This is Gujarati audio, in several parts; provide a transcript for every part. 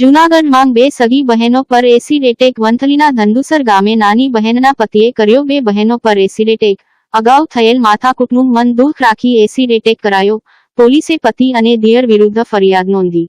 જૂનાગઢમાં બે સગી બહેનો પર એસિડ એટેક વંથલીના ધંધુસર ગામે નાની બહેનના પતિએ કર્યો બે બહેનો પર એસિડ એટેક અગાઉ થયેલ માથાકૂટનું મન દુઃખ રાખી એસિડ એટેક કરાયો. પોલીસે પતિ અને દિયર વિરુદ્ધ ફરિયાદ નોંધી.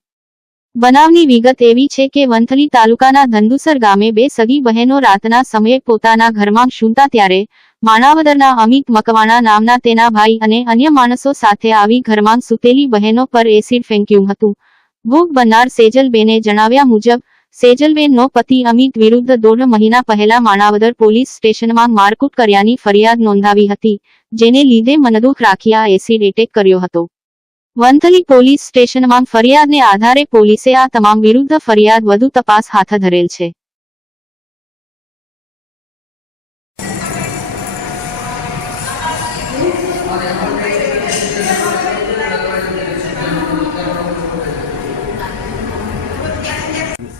બનાવની વિગત એવી છે કે વંથલી તાલુકાના ધંધુસર ગામે બે સગી બહેનો રાતના સમયે પોતાના ઘરમાં સૂતા ત્યારે માણાવદરના અમિત મકવાણા નામના તેના ભાઈ અને અન્ય માણસો સાથે આવી ઘરમાં સૂતેલી બહેનો પર એસિડ ફેંક્યું હતું. ભોગ બનનાર સેજલબેને જણાવ્યા મુજબ, સેજલબેનનો પતિ અમિત વિરુદ્ધ દોઢ મહિના પહેલા માણાવદર પોલીસ સ્ટેશનમાં મારકુટ કર્યાની ફરિયાદ નોંધાવી હતી, જેને લીધે મનદુખ રાખીયા એસિડ એટેક કર્યો હતો. વંથલી પોલીસ સ્ટેશનમાં ફરિયાદને આધારે પોલીસે આ તમામ વિરુદ્ધ ફરિયાદ વધુ તપાસ હાથ ધરેલ છે.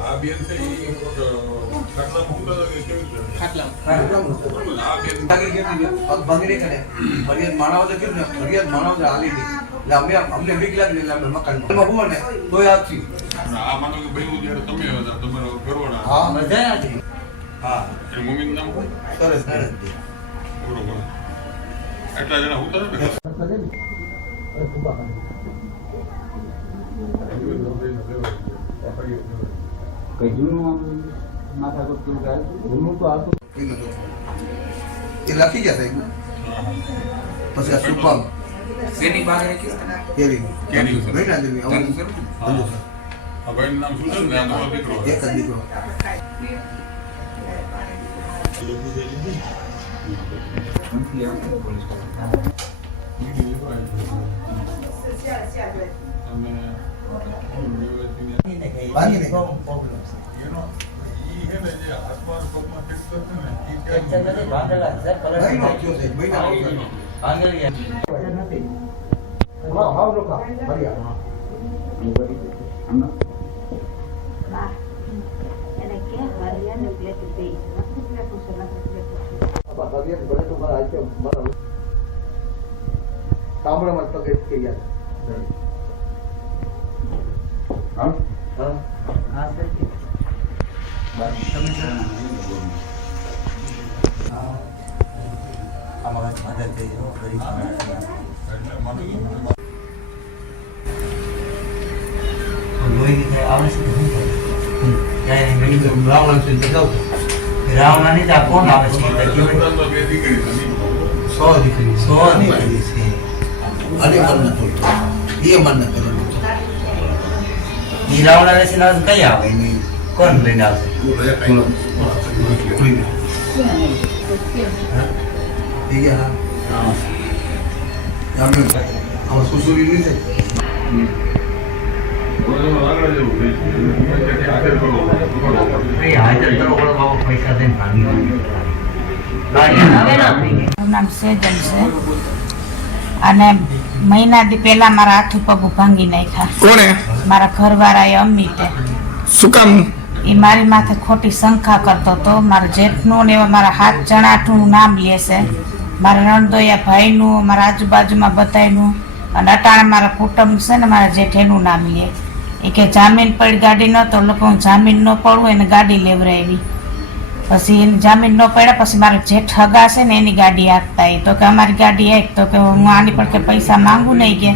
આ બેન છે ઈ ખાટલા મૂકતા હતા કે કેવી રીતે? ફરિયાદ માણાવદર કેમ ને ફરિયાદ માણાવદર હાલી હતી એટલે અમે અમને બીક લાગી એટલે અમે મકાન એમાં હું ને તોય આપી આ માનો કે ભાઈ ત્યારે તમે હતા તમારા ઘરવાળા હા મજા હતી હા એની મમ્મીનું નામ? સરસ સરસ બરોબર એટલા જણા ઉતરે ને કઈ જૂનું આમ માથાકૂટ કેવું જૂનું તો હતું એ લખી ગયા સાહેબ? પછી આ સુપામ શેની બાગરે કે કેરી. કેરી. મહિના દેવી આવું. ધંધુસર? ધંધુસર. નામ શું છે? ને દીકરો એક જ દીકરો. પોલીસ સાંભળવામાં તકલીફ થઈ ગયા હા હા એટલે માનો કે રાવણ છે બતાવતો રાવણાની તો આ કોણ આવે છે તમારા તકીઓ? જન્મદાનમાં બે દીકરી હતી સો દીકરી સો દીકરી છે અને મન ન થતો એ મન ન કરે રહેશે ના કઈ આવે? કોણ લઈને આવશે? નામ છે. અને મહિના દી પહેલા મારા હાથ પગ ભાંગી નાખ્યા. કોણે? મારા ઘરવાળાએ અમિતે. શું કામ? એ મારી માથે ખોટી શંકા કરતો હતો. મારા જેઠનું ને એવા મારા હાથ ચણાઠું નામ લેશે મારા નણદોયા ભાઈનું મારા આજુબાજુમાં બધાયનું અને અટાણે મારા કુટુંબ છે ને મારા જેઠેનું નામ લે. એ કે જામીન પડી ગાડી ન તો લોકો જામીન ન પડવું એને ગાડી લેવડાવી પછી એને જામીન ન પડ્યા, પછી મારા જેઠ હગા છે ને એની ગાડી આપતા એ તો કે અમારી ગાડી આપ તો કે હું આની પર કે પૈસા માંગુ નહીં કે.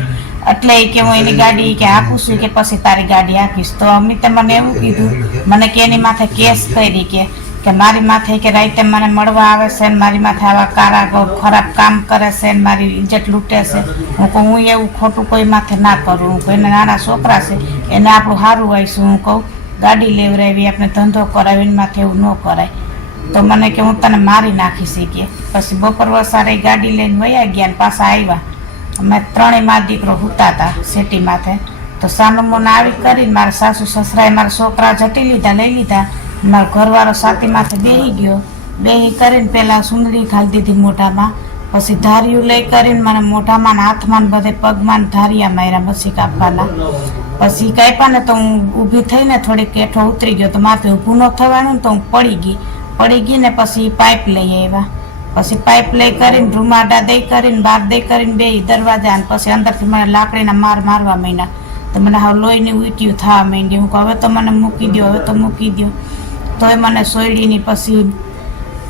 એટલે કે હું એની ગાડી કે આપું છું કે પછી તારી ગાડી આપીશ. તો અમિતે મને એવું કીધું, મને કે એની માથે કેસ કરી કે કે મારી માથે કે રાતે મને મળવા આવે છે ને મારી માથે આવા કારા ખરાબ કામ કરે છે ને મારી ઇજ્જત લૂંટે છે. હું કહું, હું એવું ખોટું કોઈ માથે ના કરું. હું કોઈને નાના છોકરા છે, એને આપણું સારું આવીશું હું કહું ગાડી લેવરાવી, આપણે ધંધો કરાવીને માથે એવું ન કરાય. તો મને કે હું તને મારી નાખીશ ઈ કે પછી બપોર વસારે ગાડી લઈને વયા ગયા ને પાછા આવ્યા. અમે ત્રણેય મા દીકરો હુતા હતા સેટી માથે. તો સાનુમોને આવી કરીને મારા સાસુ સસરાએ મારા છોકરા જટી લીધા, લઈ લીધા. મારો ઘરવાળો સાતી માથે બેહી ગયો. બેહી કરીને પહેલાં સુંદરી ખાલી દીધી મોઢામાં. પછી ધાર્યું લઈ કરીને મને મોઢામાં હાથમાં બધે પગમાં ધારિયા માર્યા મસી કાપવાના પછી કાપ્યા ને તો હું ઊભી થઈને થોડીક કેઠો ઉતરી ગયો તો માથે ઊભું ન થવાનું તો હું પડી ગઈ. પડી ગઈ ને પછી પાઇપ લઈ આવ્યા. પછી પાઇપ લઈ કરીને રૂમાડા દઈ કરીને, બાર દઈ કરીને બે દરવાજા અને પછી અંદરથી મને લાકડીના માર મારવા માંડ્યા. તો મને હવે લોહીની ઉલટીઓ થવા માંડી. હું હવે તો મને મૂકી દો હવે તો મૂકી દો તોય મને સોયડીની પછી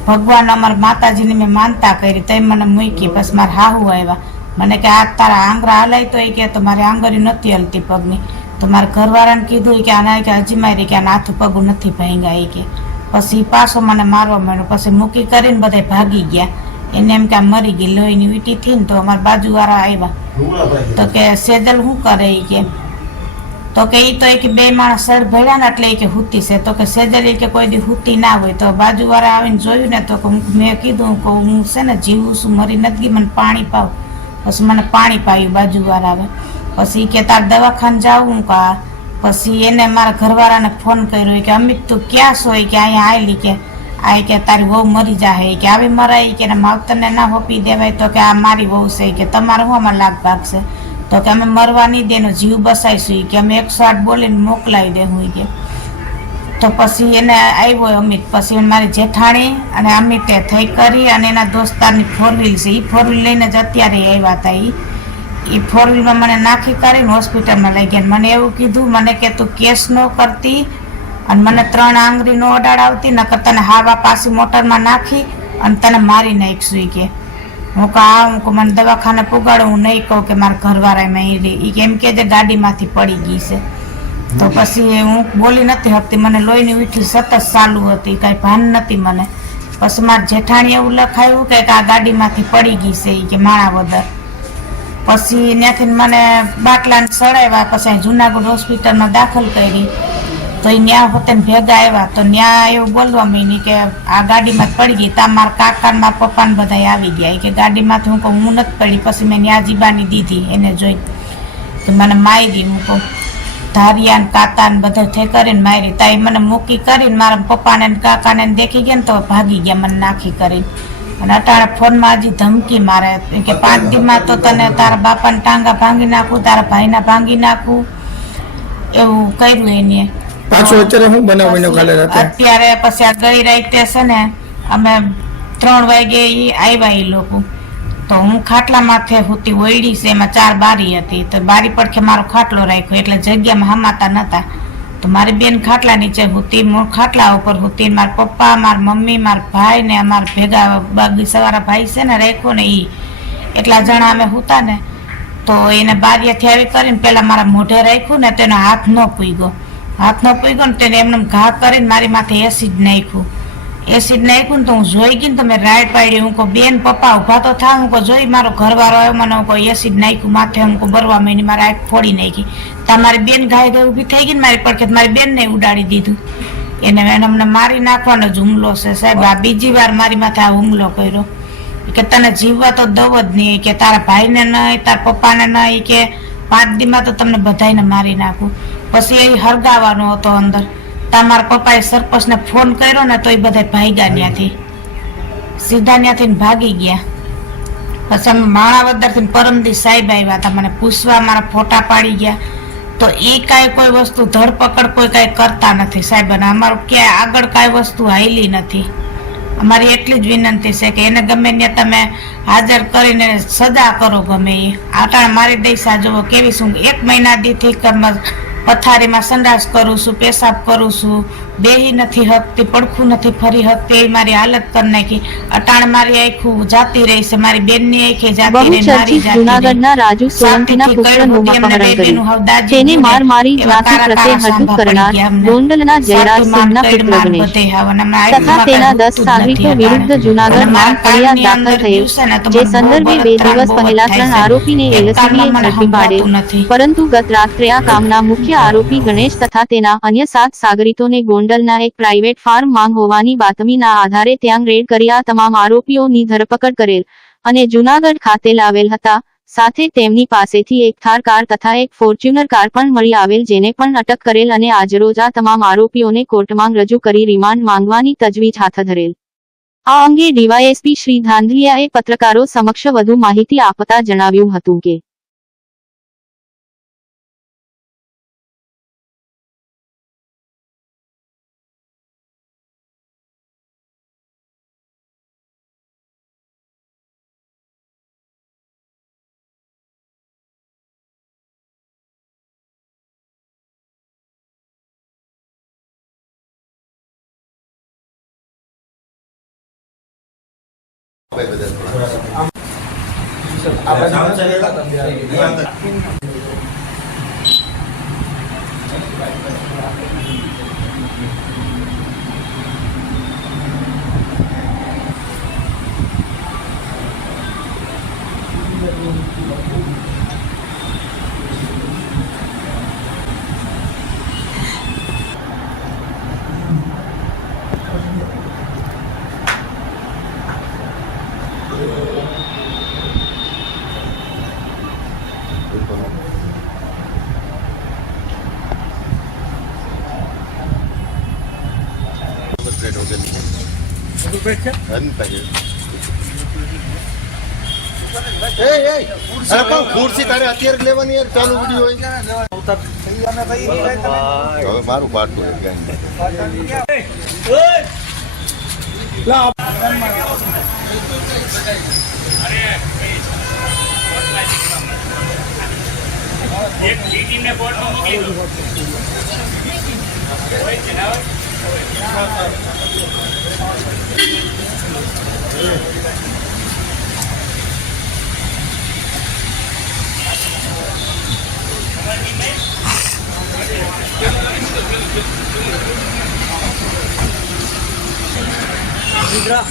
ભગવાન અમારા માતાજીની મેં માનતા કરી, તોય મને મૂકી. પછી મારા હાહુ આવ્યા. મને કે, આ તારા આંગરા હલાય તો એ કે, તો મારી આંગળી નથી હલતી પગની. તો મારા ઘરવાળાને કીધું કે આના કે હજી મારી કે આના હાથ પગ નથી ભાંગ્યા એ કે. પછી પાછો મને મારવા માંડ્યો. પછી મૂકી કરીને બધા ભાગી ગયા. એને એમ કે આ મરી ગઈ લોહીની વીટી થઈ ને તો અમારા બાજુવાળા આવ્યા. તો કે સેજલ શું કરે એ કે? તો કે ઈ તો એ કે બે માણસ સર ભર્યા ને એટલે એ કે હુતી છે. તો કે સેજલ એ કે કોઈ દી હુતી ના હોય. તો બાજુવાળા આવીને જોયું ને તો કે મેં કીધું કે હું છે ને જીવું છું મરી નથી મને પાણી પાવ. પછી મને પાણી પાયું બાજુવાળા આવે પછી કે તાર દવાખાને જાવું કા? પછી એને મારા ઘરવાળાને ફોન કર્યો કે, અમિત, તું ક્યાં છો? કે, અહીંયા આવેલી કે. આ કે, તારી વહુ મરી જાહે. કે, આવી મરાય. કે માવતરને ના હોપી દેવાય. તો કે, આ મારી વહુ છે. કે, તમારે હું આમાં લાગ ભાગ છે? તો કે, અમે મરવા નહીં દે એનો જીવ બસાઈશું. કે, અમે એકસો આઠ બોલીને મોકલાવી દે હું કે, તો પછી એને આવ્યો અમિત. પછી મારી જેઠાણી અને અમિતે થઈ કરી અને એના દોસ્તારની ફોર છે. એ ફોર લઈને જ અત્યારે આવ્યા હતા એ એ ફોર વ્હીલમાં મને નાખી કરીને હોસ્પિટલમાં લઈ ગયા. મને એવું કીધું, મને કે તું કેસ ન કરતી અને મને ત્રણ આંગળી નો અડાડાવતી, નકર તને હાવા પાછી મોટરમાં નાખી અને તને મારી નાખશું. કે, હું કહું આ હું કહું, મને દવાખાને પુગાડું. હું નહીં કહું કે મારા ઘરવાળા મેં એ કે, એમ કે જે ગાડીમાંથી પડી ગઈ છે. તો પછી હું બોલી નથી શકતી મને લોહીની વીઠી સતત ચાલુ હતી, કાંઈ ભાન નથી મને. પછી મારા જેઠાણી એવું લખાયું કે આ ગાડીમાંથી પડી ગઈ છે. એ કે માણાવદર પછી ત્યાંથી મને બાટલાને ચડાવ્યા, પછી જુનાગઢ હોસ્પિટલમાં દાખલ કરી. તો એ ન્યા હોતે ભેગા આવ્યા. તો ન્યા એવું બોલવા માંડી કે આ ગાડીમાં જ પડી ગઈ. તા મારા કાકા મારા પપ્પાને બધા આવી ગયા. કે ગાડીમાંથી હું કહું, હું નથી પડી. પછી મેં ન્યા જીબાની દીધી, એને જોઈ. તો મને મારી હું કહું ધારિયાને કાતાને બધા થઈ કરીને મારી તાઈ મને મૂકી કરીને મારા પપ્પાને કાકાને દેખી ગયા ને તો ભાગી ગયા, મને નાખી કરીને. અને અટાણે ફોનમાં હજી ધમકી મારે કે પાંચ દીમાં તો તને તારા બાપાને ટાંગા ભાંગી નાખું તારા ભાઈના ભાંગી નાખું. એવું કર્યું એને. પાછું અત્યારે હું બનાવીને કાલે રાતે? અત્યારે પછી આ ગઈ રાતે છે ને અમે ત્રણ વાગે ઈ આવ્યા એ લોકો. તો હું ખાટલા માથે હુતી ઓયડી છે એમાં ચાર બારી હતી. તો બારી પડખે મારો ખાટલો રાખ્યો એટલે જગ્યામાં હમાતા નતા. તો મારી બેન ખાટલા નીચે હુતી હું ખાટલા ઉપર હુતી મારા પપ્પા, મારા મમ્મી, મારા ભાઈ ને અમારા ભેગા સવારા ભાઈ છે ને, રેખો ને એ એટલા જણા અમે હુતા ને, તો એને બારીએથી આવી કરીને પહેલાં મારા મોઢે રાખ્યું ને, તેનો હાથ ન પૂગ્યો. હાથ ન પૂગ્યો ને, તેને એમને ઘા કરીને મારી માથે એસી જ નાખ્યું. એસિડ નાખ્યું તો હું જોઈ ગઈ ને તો મેં રાય પાડી. હું કહું, બેન, પપ્પા, ઊભા તો થા. હું કહું, જોઈ, મારો ઘરવાળો આવ્યો. મને હું કહું એસિડ નાખ્યું માથે. હું કહું, બરવા મહિને મારે આંખ ફોડી નાખી. તમારી બેન ઘાય ગઈ ઊભી થઈ ગઈ ને મારી પડખે મારી બેનને ઉડાડી દીધું. એને એને અમને મારી નાખવાનો જ હુમલો છે, સાહેબ. આ બીજી વાર મારી માથે આ હુમલો કર્યો. કે તને જીવવા તો દવ જ નહીં, કે તારા ભાઈને નહીં, તારા પપ્પાને નહીં, કે પાંચ દીમાં તો તમને બધાયને મારી નાખું. પછી એ હરગાવાનો હતો અંદર. તમારા પપ્પાએ સરપંચને ફોન કર્યો ને તો એ બધા ભાગ્યા ત્યાંથી. સીધા ત્યાંથી ને ભાગી ગયા. પછી અમે માણાવદરથી પરમદી સાહેબ આવ્યા હતા. મને પૂછવા મારા ફોટા પાડી ગયા. તો એ કાંઈ કોઈ વસ્તુ ધરપકડ કોઈ કાંઈ કરતા નથી સાહેબ. અને અમારું ક્યાંય આગળ કાંઈ વસ્તુ હાયલી નથી. અમારી એટલી જ વિનંતી છે કે એને ગમે ત્યાં તમે હાજર કરીને સજા કરો ગમે એ. આટાણ મારી દઈશા જુઓ કેવી શું. એક મહિના દીથી પથારીમાં સંડાસ કરું છું પેશાબ કરું છું બેહી નથી હકતી પડખું નથી ફરી હકતી એ મારી હાલત કરી નાખી. અટાણ મારી આખું જાતી રહી છે મારી બેનની આંખે જાતી રહી મારી બહુચર્ચિત જાતી જૂનાગઢના રાજુ સોલંકીના પુત્રનું કર્યું હતું, એમને અપહરણ કર્યું તેને માર મારી જ્ઞાતિ પ્રત્યે હજુ કરનાર. ગોંડલના જયરાજ સિંહના પુત્ર ગણેશ તથા તેના દસ સાગરીતો વિરુદ્ધ. જૂનાગઢમાં ફરિયાદ દાખલ થયેલ જે સંદર્ભે બે દિવસ પહેલા ત્રણ આરોપીને એલસીબીએ ઝડપી પાડેલ પરંતુ ગત રાત્રે આ કામના મુખ્ય આરોપી ગણેશ તથા તેના અન્ય સાત સાગરીતોને ગોંડલના એક પ્રાઇવેટ ફાર્મ હોવાની બાતમીના આધારે ત્યાં રેડ કરી આ તમામ આરોપીઓની ધરપકડ કરેલ અને જૂનાગઢ ખાતે લાવેલ હતા. સાથે તેમની પાસેથી એક થાર કાર તથા એક ફોર્ચ્યુનર કાર પણ મળી આવેલ જેને પણ અટક કરેલ અને આજરોજ આ તમામ આરોપીઓને કોર્ટમાં રજૂ કરી રિમાન્ડ માંગવાની તજવીજ હાથ ધરેલ. આ અંગે ડીવાયએસપી શ્રી ધાંધલિયાએ પત્રકારો સમક્ષ વધુ માહિતી આપતા જણાવ્યું હતું કે બદલ આ બધા ખુરશી તારે અત્યારે લેવાની યાર ચાલુ વીડિયો હોય. હવે મારું પાટું 얘들아.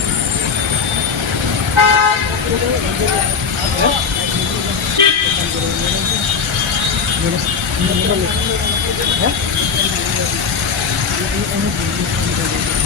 네?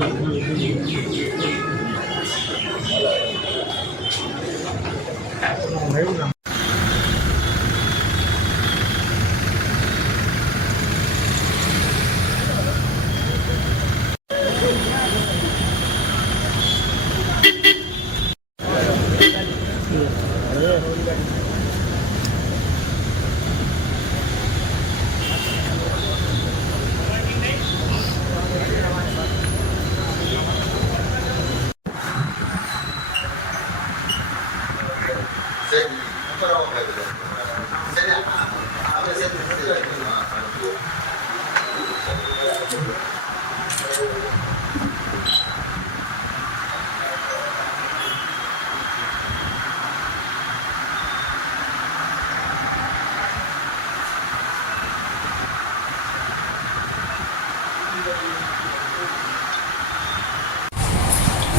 Hãy subscribe không bỏ lỡ những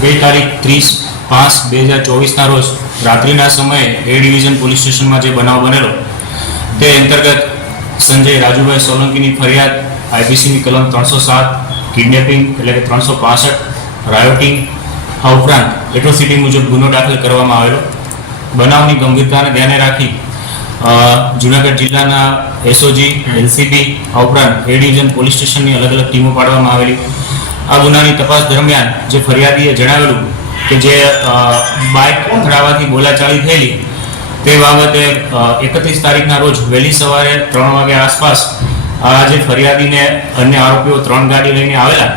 ગઈ તારીખ ત્રીસ પાંચ બે હજાર ચોવીસના રોજ રાત્રિના સમયે એ ડિવિઝન પોલીસ સ્ટેશનમાં જે બનાવ બનેલો, તે અંતર્ગત સંજય રાજુભાઈ સોલંકીની ફરિયાદ આઈપીસીની કલમ ત્રણસો સાત, કિડનેપિંગ એટલે કે ત્રણસો પાસઠ રાયોટિંગ આ ઉપરાંત એટ્રોસિટી મુજબ ગુનો દાખલ કરવામાં આવેલો. બનાવની ગંભીરતાને ધ્યાને રાખી જુનાગઢ જિલ્લાના એસઓજી એલસીબી આ ઉપરાંત એ ડિવિઝન પોલીસ સ્ટેશનની અલગ અલગ ટીમો પાડવામાં આવેલી. આ ગુનાની તપાસ દરમિયાન જે ફરિયાદીએ જણાવેલું કે જે બાઇક અથડાવાથી બોલાચાલી થયેલી, તે બાબતે એકત્રીસ તારીખના રોજ વહેલી સવારે ત્રણ વાગે આસપાસ આ જે ફરિયાદીને અન્ય આરોપીઓ ત્રણ ગાડી લઈને આવેલા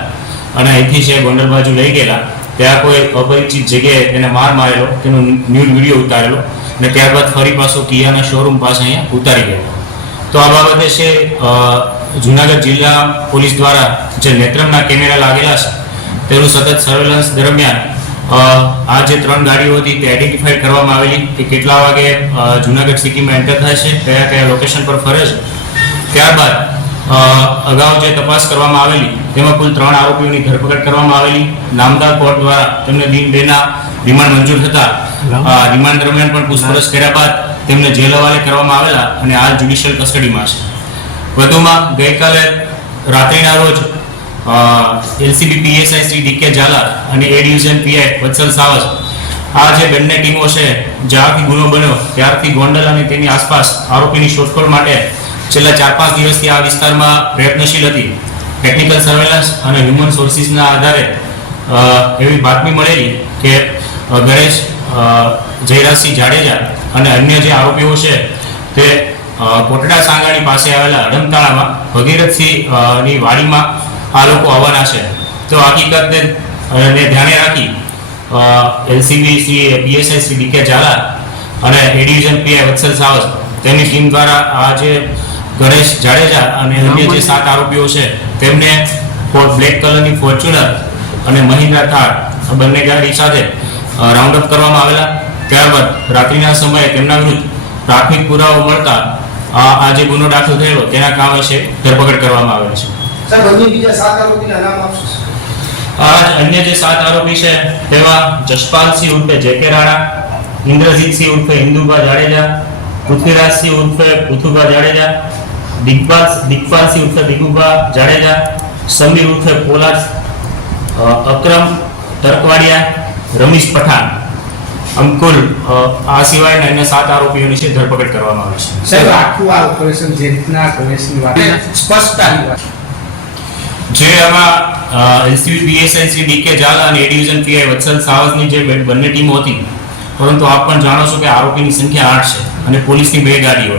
અને અહીંથી છે ગોંડલ બાજુ લઈ ગયેલા, ત્યાં કોઈ અપરિચિત જગ્યાએ તેને માર મારેલો, તેનો ન્યૂડ વીડિયો ઉતારેલો અને ત્યારબાદ ફરી પાછો કિયાના શોરૂમ પાસે અહીંયા ઉતારી ગયો તો આ બાબતે છે જુનાગઢ જિલ્લા પોલીસ દ્વારા જે નેત્રમના કેમેરા લાગેલા છે તેનું સતત સર્વેલન્સ દરમિયાન આ જે ત્રણ ગાડીઓ હતી તે આઈડેન્ટિફાઈ કરવામાં આવેલી કે કેટલા વાગે જુનાગઢ સિટીમાં એન્ટર થાય છે કયા કયા લોકેશન પર ફરે છે. ત્યારબાદ અગાઉ જે તપાસ કરવામાં આવેલી તેમાં કુલ ત્રણ આરોપીઓની ધરપકડ કરવામાં આવેલી. નામદાર કોર્ટ દ્વારા તેમને દિન બેના રિમાન્ડ મંજૂર થતા રિમાન્ડ દરમિયાન પણ પૂછપરછ કર્યા બાદ તેમને જેલ હવાલે કરવામાં આવેલા અને હાલ જ્યુડિશિયલ કસ્ટડીમાં છે. વધુમાં ગઈકાલે રાત્રિના રોજ LCB, PSI Shri DK Zala અને એ ડિવિઝન પીઆઈ વત્સલ સાવજ, આ જે બંને ટીમો છે, જ્યારથી ગુનો બન્યો, ત્યારથી ગોંડલ અને તેની આસપાસ આરોપીની શોધખોળ માટે છેલ્લા ચાર પાંચ દિવસથી આ વિસ્તારમાં પ્રયત્નશીલ હતી. ટેકનિકલ સર્વેલન્સ અને હ્યુમન સોર્સિસના આધારે એવી બાતમી મળેલી કે ગણેશ જયરાજસિંહ જાડેજા અને અન્ય જે આરોપીઓ છે, તે કોટડા સાંગાણી પાસે આવેલા અડમતાળામાં ભગીરથસિંહની વાડીમાં આ લોકો આવવાના છે. તો હકીકતને ધ્યાને રાખી LCB Shri PSI Shri DK Zala અને એ ડિવિઝન પીઆઈ વત્સલ સાવસ તેમની ટીમ દ્વારા આ જે ગણેશ જાડેજા અને અન્ય જે સાત આરોપીઓ છે, તેમને બ્લેક કલરની ફોર્ચ્યુનર અને મહિન્દ્રા થાર બંને ગાડી સાથે રાઉન્ડ અપ કરવામાં આવેલા. ત્યારબાદ રાત્રિના સમયે તેમના વિરુદ્ધ પ્રાથમિક પુરાવો મળતા આ જે ગુનો દાખલ થયેલો તેના કામે છે ધરપકડ કરવામાં આવે છે. અન્ય બીજા સાત આરોપીના નામ આપશો આ અન્ય જે સાત આરોપી છે તેવા જશપાલસિંહ ઉર્ફે જેકે રાણા ઇન્દ્રજીતસિંહ ઉર્ફે ઇન્દુબા જાડેજા પૃથ્વીરાજસિંહ ઉર્ફે પૃથુબા જાડેજા દિગ્પાલ દિગ્પાલસિંહ ઉર્ફે દિગુબા જાડેજા સમીર ઉર્ફે પોલાસ અક્રમ તરકવાડિયા રમીશ પઠાણ. આમ કુલ અ, આ સિવાયના અન્ય સાત આરોપીઓની છે ધરપકડ કરવામાં આવી છે. સાહેબ આખું આ ઓપરેશન જે રીતના ગણેશની વાત સ્પષ્ટતાની વાત. જે આમાં એલસીબી બીએસએનસી ડીકે ઝાલા અને એ ડિવિઝન પીઆઈ વત્સલ સાવજની જે બે- બંને ટીમો હતી. પરંતુ આપ પણ જાણો છો કે આરોપીની સંખ્યા આઠ છે અને પોલીસની બે ગાડીઓ.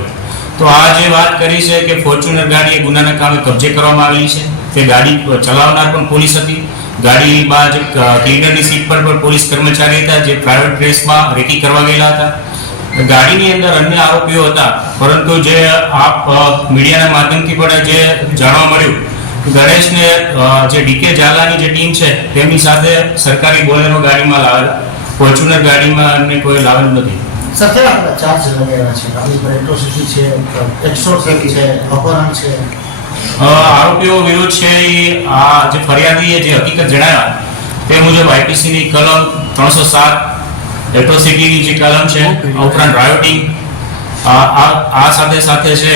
તો આ જે વાત કરી છે કે ફોર્ચ્યુનર ગાડી એ ગુનાના કામે કબજે કરવામાં આવેલી છે તે ગાડી ચલાવનાર પણ પોલીસ હતી. ગાડી બાદ ક્લીનરની સીટ પર પણ પોલીસ કર્મચારી હતા જે પ્રાઇવેટ ડ્રેસમાં રેકી કરવા ગયેલા હતા. ગાડીની અંદર અન્ય આરોપીઓ હતા, પરંતુ જે આપ મીડિયાના માધ્યમથી પણ જે જાણવા મળ્યું, ગણેશને જે ડીકે ઝાલાની જે ટીમ છે, તેમની સાથે સરકારી બોલેરો ગાડીમાં લાવેલા, ફોર્ચ્યુનર ગાડીમાં અન્ય કોઈ લાવેલું નથી. સર, કેવા ચાર્જ વગેરે છે? આપણી પર એટ્રોસિટી છે એક્સોસિટી છે, અપહરણ છે? આરોપીઓ વિરુદ્ધ છે એ આ જે ફરિયાદીએ જે હકીકત જણાવ્યા તે મુજબ આઈપીસીની કલમ ત્રણસો સાત એટ્રોસિટીની જે કલમ છે ઉપરાંત રાયોટિંગ આ સાથે સાથે છે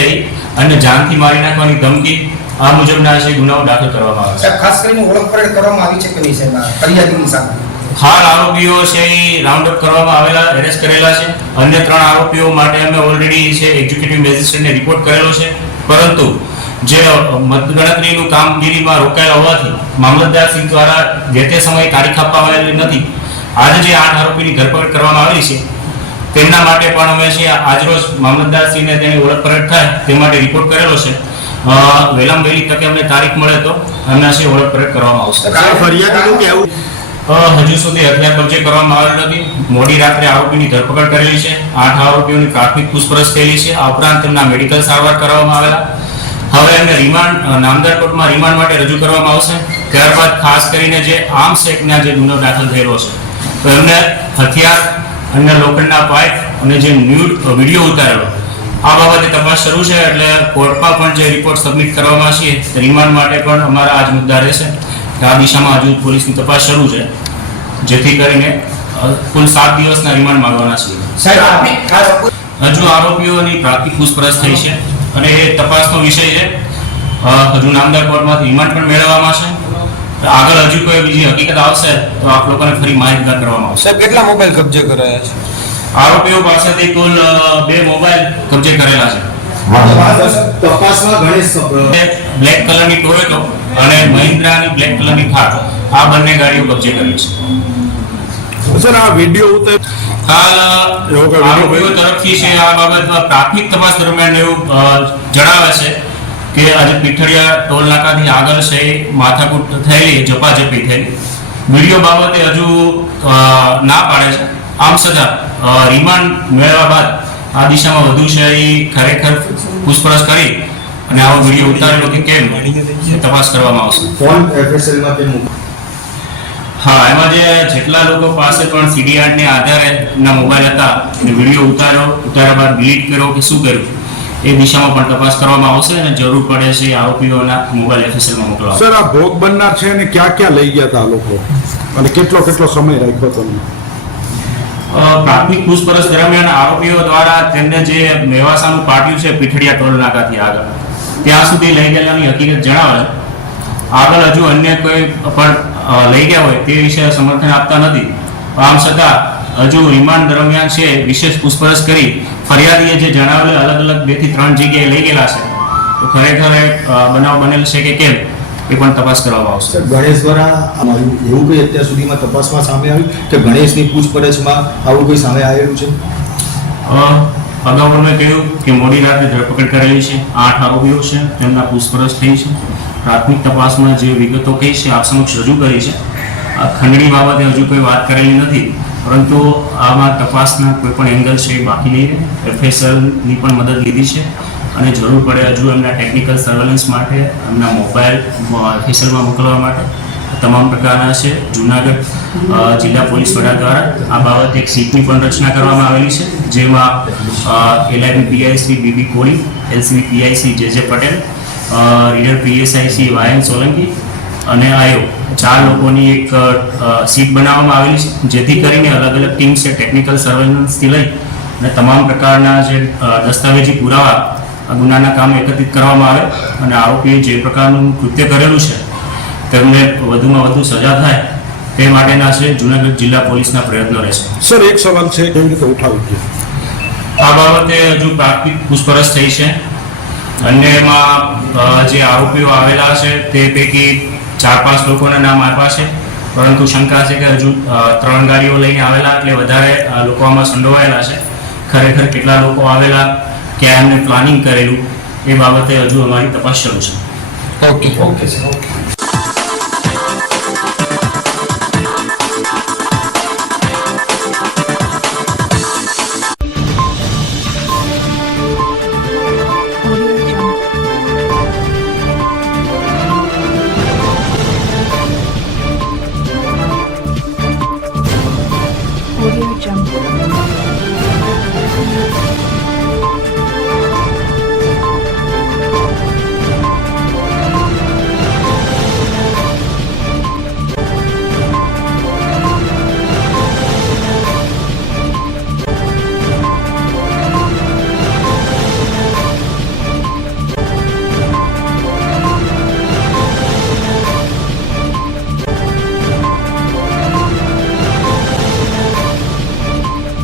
અને જાનથી મારી નાખવાની ધમકી આ મુજબના છે ગુનાઓ દાખલ કરવામાં આવે છે. ખાસ કરીને ઓળખપરેડ કરવામાં આવી છે કે નહીં સાહેબ ફરિયાદીની સામે? હાલ આરોપીઓ છે એ રાઉન્ડ અપ કરવામાં આવેલા એરેસ્ટ કરેલા છે. અન્ય ત્રણ આરોપીઓ માટે અમે ઓલરેડી છે એક્ઝિક્યુટિવ મેજિસ્ટ્રેટને રિપોર્ટ કરેલો છે. પરંતુ જે મતગણતરીનું કામગીરીમાં રોકાયેલા હોવાથી મામલતદાર શ્રી દ્વારા જે તે સમયે તારીખ આપવામાં આવેલી નથી. આજે જે આઠ આરોપીની ધરપકડ કરવામાં આવેલી છે તેમના માટે પણ અમે છે આજરોજ મામલતદારસિંહને તેની ઓળખ પરત થાય તે માટે રિપોર્ટ કરેલો છે. વહેલામાં વહેલી તકે અમને તારીખ મળે તો એમના છે ઓળખ પરત કરવામાં આવશે. હજુ સુધી હત્યા કબજે કરવામાં આવેલ નથી. મોડી રાત્રે આરોપીની ધરપકડ કરેલી છે. આઠ આરોપીઓની પ્રાથમિક પૂછપરછ થયેલી છે. આ ઉપરાંત તેમના મેડિકલ સારવાર કરવામાં આવેલા. હવે એમને રિમાન્ડ નામદાર કોર્ટમાં રિમાન્ડ માટે રજૂ કરવામાં આવશે. ત્યારબાદ ખાસ કરીને જે આર્મ્સ એક્ટના જે ગુનો દાખલ થયેલો છે તો એમને હથિયાર અને લોખંડના પાઇપ અને જે ન્યૂડ વીડિયો ઉતારેલો આ બાબતે તપાસ શરૂ છે. એટલે કોર્ટમાં પણ જે રિપોર્ટ સબમિટ કરવામાં છે રિમાન્ડ માટે પણ અમારા આજ મુદ્દા રહેશે. આ દિશામાં હજુ પોલીસની તપાસ શરૂ છે જેથી કરીને કુલ સાત દિવસના રિમાન્ડ માંગવાના છે. હજુ આરોપીઓની પ્રાથમિક પૂછપરછ થઈ છે. અને એ તપાસનો વિષય છે. હજુ નામદાર કોર્ટમાંથી રિમાન્ડ પણ મેળવવામાં છે. આગળ હજુ કોઈ બીજી હકીકત આવશે તો આપ લોકોને ફરી માહિતગાર કરવામાં આવશે. સાહેબ કેટલા મોબાઈલ કબજે કરાયા છે? આરોપીઓ પાસેથી કુલ બે મોબાઈલ કબજે કરેલા છે. તપાસમાં ગણેશ બ્લેક કલરની ટોયોટો અને મહિન્દ્રાની બ્લેક કલરની થાર. આ બંને ગાડીઓ કબજે કરી છે. સર આ વીડિયો ઉતર આરોપીઓ તરફથી છે આ બાબતમાં પ્રાથમિક તપાસ દરમિયાન એવું જણાવે છે કે આજે પીઠળિયા ટોલ નાકાથી આગળ છે માથાકૂટ થયેલી જપાજપી થયેલી. વીડિયો બાબતે હજુ ના પાડે છે. આમ છતાં રિમાન્ડ મેળવ્યા બાદ આ દિશામાં વધુ છે એ ખરેખર પૂછપરછ કરી અને આવો વીડિયો ઉતારેલો કે કેમ તપાસ કરવામાં આવશે. ફોન એફએસએલમાં તે મૂક હા એમાં જે જેટલા લોકો પાસે પણ સીડીઆર ને આધારે ના મોબાઈલ હતા અને વીડિયો ઉતાર્યો ઉતાર્યા બાદ ડિલીટ કર્યો કે શું કર્યું એ દિશામાં પણ તપાસ કરવામાં આવશે અને જરૂર પડે છે આરોપીઓના મોબાઈલ એફએસએલમાં મોકલવા. સર આ ભોગ બનનાર છે ને ક્યાં ક્યાં લઈ ગયા હતા લોકો? અને કેટલો કેટલો સમય રાખ્યો તમને? પ્રાથમિક પૂછપરછ દરમિયાન આરોપીઓ દ્વારા તેમને જે મેવાસાનું પાટિયું છે પીઠડિયા ટોલ નાકાથી આગળ ત્યાં સુધી લઈ ગયેલાની હકીકત જણાવે આગળ હજુ અન્ય કોઈ પણ લઈ ગયા હોય તે વિશે સમર્થન આપતા નથી. આમ છતાં હજુ રિમાન્ડ દરમિયાન છે વિશેષ પૂછપરછ કરી ફરિયાદીએ જે જણાવેલું અલગ અલગ બેથી ત્રણ જગ્યાએ લઈ ગયેલા છે. તો ખરેખર બનાવ બનેલ છે કે કેમ એ પણ તપાસ કરવામાં આવશે. ગણેશ દ્વારા એવું કંઈ અત્યાર સુધીમાં તપાસમાં સામે આવ્યું કે ગણેશની પૂછપરછમાં આવું કંઈ સામે આવેલું છે? અગાઉ પણ મેં કહ્યું કે મોડી રાતે ધરપકડ કરેલી છે આઠ આરોપીઓ છે તેમના પૂછપરછ થઈ છે. પ્રાથમિક તપાસમાં જે વિગતો કહી છે, આપ સમક્ષ રજૂ કરી છે. આ ખંડણી બાબતે હજુ કોઈ વાત કરેલી નથી, પરંતુ આમાં તપાસના કોઈ પણ એંગલ છે એ બાકી નહીં એફએસએલની પણ મદદ લીધી છે અને જરૂર પડે હજુ એમના ટેકનિકલ સર્વેલન્સ માટે, એમના મોબાઈલ એફએસએલમાં મોકલવા માટે. તમામ પ્રકારના છે. જુનાગઢ જિલ્લા પોલીસ વડા દ્વારા આ બાબતે એક સીટની પણ રચના કરવામાં આવેલી છે, જેમાં LIB PIC BB Koli LCB PIC J J Patel reader PSI Shri YN Solanki અને આયો. ચાર લોકોની એક સીટ બનાવવામાં આવેલી છે જેથી કરીને અલગ અલગ ટીમ છે ટેકનિકલ સર્વેલન્સથી લઈ અને તમામ પ્રકારના જે દસ્તાવેજી પુરાવા ગુનાના કામ એકત્રિત કરવામાં આવે અને આરોપીએ જે પ્રકારનું કૃત્ય કરેલું છે તેમને વધુમાં વધુ સજા થાય તે માટેના છે જુનાગઢ જિલ્લા પોલીસના પ્રયત્નો રહેશે. સર એક સવાલ છે કેવી રીતે ઉઠાવી? ગયા આ બાબતે હજુ પ્રાથમિક પૂછપરછ થઈ છે. અને એમાં જે આરોપીઓ આવેલા છે તે પૈકી ચાર પાંચ લોકોના નામ આપ્યા છે. પરંતુ શંકા છે કે હજુ ત્રણ ગાડીઓ લઈને આવેલા એટલે વધારે લોકો આમાં સંડોવાયેલા છે. ખરેખર કેટલા લોકો આવેલા ક્યાં એમને પ્લાનિંગ કરેલું એ બાબતે હજુ અમારી તપાસ શરૂ છે. Okay okay sir okay